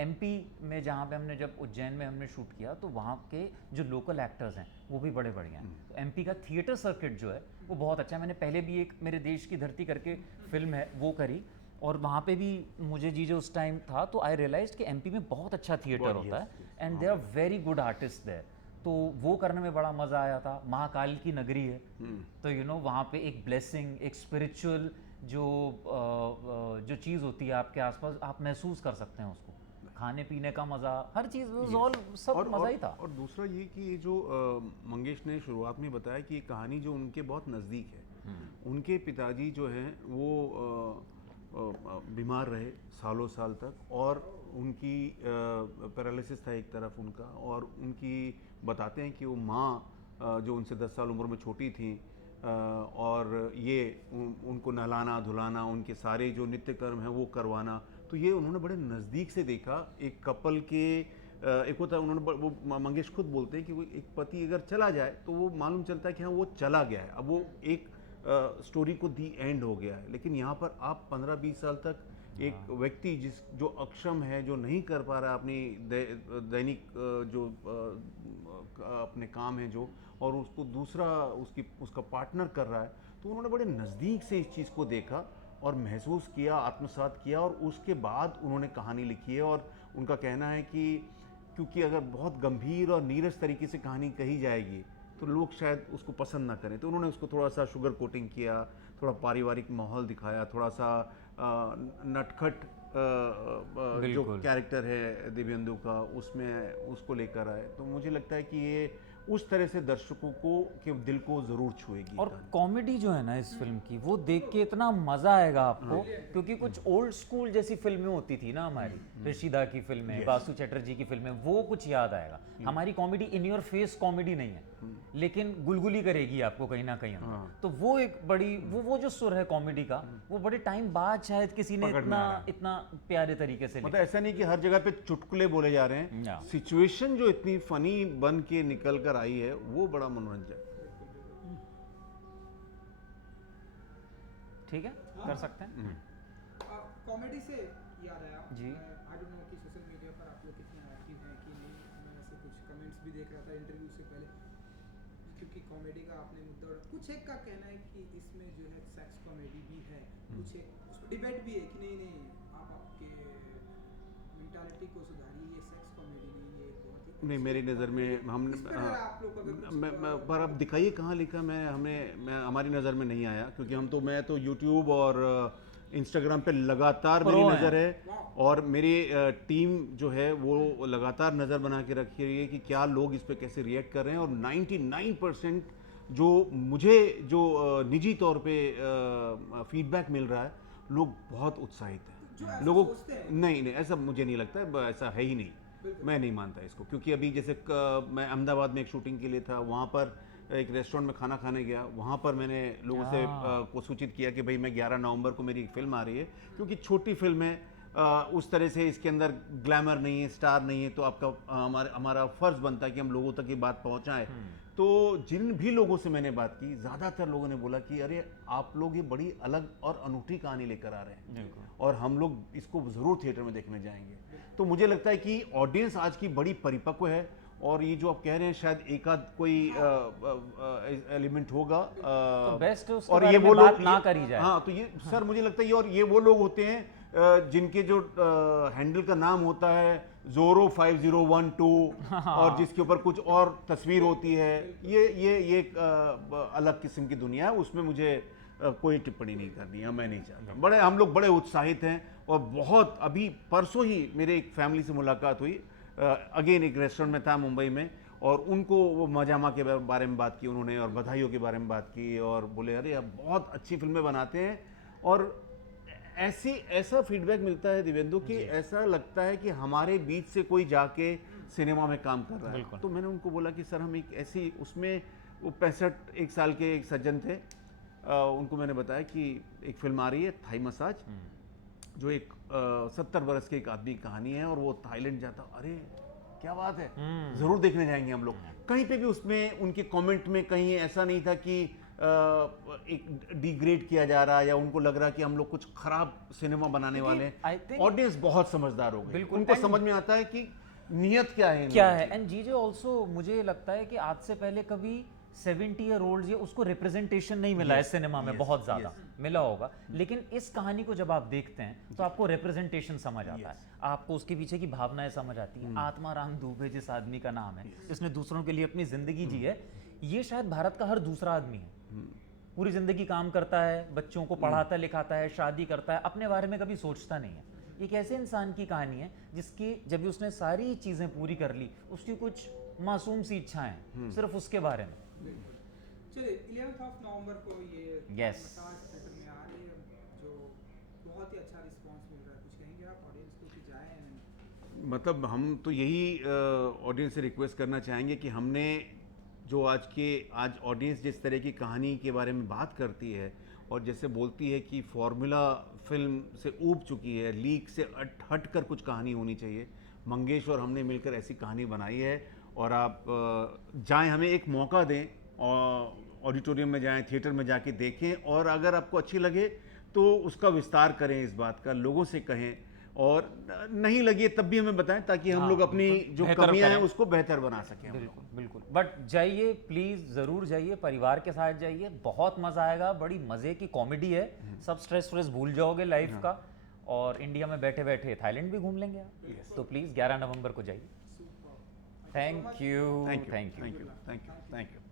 MP में जहाँ पे हमने जब उज्जैन में हमने शूट किया तो वहाँ के जो लोकल एक्टर्स हैं वो भी बड़े बढ़िया हैं। तो एमपी का थिएटर सर्किट जो है वो बहुत अच्छा है। मैंने पहले भी एक मेरे देश की धरती करके फिल्म है वो करी, और वहाँ पे भी मुझे जी जो उस टाइम था तो आई रियलाइज कि एमपी में बहुत अच्छा थिएटर होता है and they are very good artist there. तो वो करने में बड़ा मज़ा आया था। महाकाल की नगरी है, तो यू नो वहाँ पे एक ब्लेसिंग, एक स्पिरिचुअल जो चीज़ होती है आपके आसपास, आप महसूस कर सकते हैं उसको। खाने पीने का मज़ा, हर चीज़ ऑल सब मज़ा ही था। और दूसरा ये कि ये जो मंगेश ने शुरुआत में बताया कि ये कहानी जो उनके बहुत नज़दीक है। उनके पिताजी जो हैं वो बीमार रहे सालों साल तक, और उनकी पैरालिसिस था एक तरफ उनका, और उनकी बताते हैं कि वो माँ जो उनसे 10 साल उम्र में छोटी थी, और ये उनको नहलाना धुलाना, उनके सारे जो नित्य कर्म हैं वो करवाना, तो ये उन्होंने बड़े नज़दीक से देखा। एक कपल के एक होता है, उन्होंने वो मंगेश खुद बोलते हैं कि वो एक पति अगर चला जाए तो वो मालूम चलता है कि हाँ वो चला गया है, अब वो एक स्टोरी को दी एंड हो गया है। लेकिन यहाँ पर आप 15-20 साल तक एक व्यक्ति जो अक्षम है, जो नहीं कर पा रहा अपनी दैनिक जो अपने काम है जो, और उसको दूसरा उसका पार्टनर कर रहा है, तो उन्होंने बड़े नज़दीक से इस चीज़ को देखा और महसूस किया, आत्मसात किया, और उसके बाद उन्होंने कहानी लिखी है। और उनका कहना है कि क्योंकि अगर बहुत गंभीर और नीरस तरीके से कहानी कही जाएगी तो लोग शायद उसको पसंद ना करें, तो उन्होंने उसको थोड़ा सा शुगर कोटिंग किया, थोड़ा पारिवारिक माहौल दिखाया, थोड़ा सा नटखट जो कैरेक्टर है दिव्येंदु का उसमें उसको लेकर आए। तो मुझे लगता है कि ये उस तरह से दर्शकों को के दिल को ज़रूर छुएगी। और कॉमेडी जो है ना इस फिल्म की, वो देख के इतना मज़ा आएगा आपको, क्योंकि कुछ ओल्ड स्कूल जैसी फिल्में होती थी ना हमारी, ऋषिदा की फिल्में, बासु चटर्जी की फिल्में, वो कुछ याद आएगा। हमारी comedy in your face comedy नहीं है, लेकिन गुलगुली करेगी आपको कहीं ना कहीं अंदर। तो वो एक बड़ी वो जो सुर है कॉमेडी का, वो बड़े टाइम बाद शायद किसी ने इतना प्यारे तरीके से मतलब ऐसा नहीं कि हर जगह पे चुटकुले बोले जा रहे हैं, सिचुएशन जो इतनी फनी बन के निकल कर आई है वो बड़ा मनोरंजक। ठीक है, कर सकते हैं। कॉमेडी से याद आया जी, आई डोंट नो कि सोशल मीडिया पर आप लोग कितने एक्टिव हैं कि नहीं। मैं ऐसे कुछ कमेंट्स भी देख रहा था इंटरव्यू से पहले, क्योंकि कॉमेडी का आपने मुद्दा उठा, कुछ एक का कहना है कि इसमें जो है सेक्स कॉमेडी भी है, कुछ एक उस पर डिबेट भी है कि नहीं आप आपके मेंटालिटी को सुधारिए, ये सेक्स कॉमेडी नहीं, ये बहुत ही नहीं मेरी नज़र में हम आप लोग अगर पर अब दिखाइए कहाँ लिखा। मैं हमारी नज़र में नहीं आया, क्योंकि मैं तो यूट्यूब और इंस्टाग्राम पे लगातार मेरी नज़र है, और मेरी टीम जो है वो लगातार नज़र बना के रखी रही है कि क्या लोग इस पे कैसे रिएक्ट कर रहे हैं। और 99% जो मुझे जो निजी तौर पे फीडबैक मिल रहा है, लोग बहुत उत्साहित हैं। लोगों नहीं ऐसा मुझे नहीं लगता, ऐसा है ही नहीं, मैं नहीं मानता इसको। क्योंकि अभी जैसे मैं अहमदाबाद में एक शूटिंग के लिए था, वहाँ पर एक रेस्टोरेंट में खाना खाने गया, वहाँ पर मैंने लोगों से को सूचित किया कि भाई मैं 11 नवंबर को मेरी एक फ़िल्म आ रही है, क्योंकि छोटी फिल्म है, उस तरह से इसके अंदर ग्लैमर नहीं है, स्टार नहीं है, तो हमारा फ़र्ज़ बनता है कि हम लोगों तक ये बात पहुँचाएँ। तो जिन भी लोगों से मैंने बात की, ज़्यादातर लोगों ने बोला कि अरे आप लोग ये बड़ी अलग और अनूठी कहानी लेकर आ रहे हैं, और हम लोग इसको ज़रूर थिएटर में देखने जाएंगे। तो मुझे लगता है कि ऑडियंस आज की बड़ी परिपक्व है, और ये जो आप कह रहे हैं शायद एक आध कोई एलिमेंट होगा तो बेस्ट और ये वो लोग ना करी जाए। हाँ तो ये सर मुझे लगता है ये, और ये वो लोग होते हैं जिनके जो हैंडल का नाम होता है जोरो 5012 और जिसके ऊपर कुछ और तस्वीर होती है, ये एक अलग किस्म की दुनिया है, उसमें मुझे कोई टिप्पणी नहीं करनी है, मैं नहीं चाहता। हम लोग बड़े उत्साहित हैं, और बहुत अभी परसों ही मेरे एक फैमिली से मुलाकात हुई, अगेन एक रेस्टोरेंट में था मुंबई में, और उनको वो मजामा के बारे में बात की उन्होंने, और बधाइयों के बारे में बात की, और बोले अरे आप बहुत अच्छी फिल्में बनाते हैं। और ऐसा फीडबैक मिलता है दिव्येंदु कि ऐसा लगता है कि हमारे बीच से कोई जाके सिनेमा में काम कर रहा है। तो मैंने उनको बोला कि सर हम एक ऐसी उसमें, वो 65 साल के एक सज्जन थे, उनको मैंने बताया कि एक फिल्म आ रही है थाई मसाज, जो एक 70 बरस के एक आदमी की कहानी है, और वो थाईलैंड जाता। अरे क्या बात है, जरूर देखने जाएंगे हम लोग। कहीं पे भी उसमें उनके कमेंट में कहीं ऐसा नहीं था कि एक डिग्रेड किया जा रहा है या उनको लग रहा है कि हम लोग कुछ खराब सिनेमा बनाने वाले I हैं। think- ऑडियंस बहुत समझदार हो गई, बिल्कुल, उनको and- समझ में आता है कि नियत क्या है इन क्या लोगों है। की। एंड जीजे ऑल्सो मुझे लगता है कि आज से पहले कभी 70 ईयर ओल्ड ये उसको रिप्रेजेंटेशन नहीं मिला है Yes, सिनेमा में yes, बहुत ज्यादा yes. मिला होगा, लेकिन इस कहानी को जब आप देखते हैं तो आपको रिप्रेजेंटेशन समझ आता है, आपको उसके पीछे की भावनाएं समझ आती हैं। आत्माराम दुबे जिस आदमी का नाम है, जिसने दूसरों के लिए अपनी जिंदगी जी है, ये शायद भारत का हर दूसरा आदमी है। पूरी जिंदगी काम करता है, बच्चों को पढ़ाता लिखाता है, शादी करता है, अपने बारे में कभी सोचता नहीं है। एक ऐसे इंसान की कहानी है जिसकी जब भी उसने सारी चीजें पूरी कर ली, उसकी कुछ मासूम सी इच्छाएं सिर्फ उसके बारे में। बिल्कुल। चलिए 11 नवंबर को ये Yes. मसाज थिएटर में आ रही है, जो बहुत ही अच्छा रिस्पांस मिल रहा है। कुछ कहेंगे आप ऑडियंस को कि जाएं? मतलब हम तो यही ऑडियंस से रिक्वेस्ट करना चाहेंगे कि हमने जो आज ऑडियंस जिस तरह की कहानी के बारे में बात करती है और जैसे बोलती है कि फॉर्मूला फिल्म से ऊब चुकी है, लीक से हट कर कुछ कहानी होनी चाहिए, मंगेश और हमने मिलकर ऐसी कहानी बनाई है। और आप जाएं, हमें एक मौका दें और ऑडिटोरियम में जाएं, थिएटर में जाके देखें, और अगर आपको अच्छी लगे तो उसका विस्तार करें, इस बात का लोगों से कहें, और नहीं लगी तब भी हमें बताएं ताकि हम हाँ, लोग अपनी बिल्कुल। जो बेहतर कमियां हैं करें। उसको बेहतर बना सकें हम लोग। बिल्कुल बिल्कुल, बट जाइए प्लीज, जरूर जाइए, परिवार के साथ जाइए, बहुत मजा आएगा। बड़ी मजे की कॉमेडी है, सब स्ट्रेस भूल जाओगे लाइफ का, और इंडिया में बैठे बैठे थाईलैंड भी घूम लेंगे आप। तो प्लीज 11 नवंबर को जाइए। Super. Thank you, thank you, thank you. Thank you, thank you, thank you.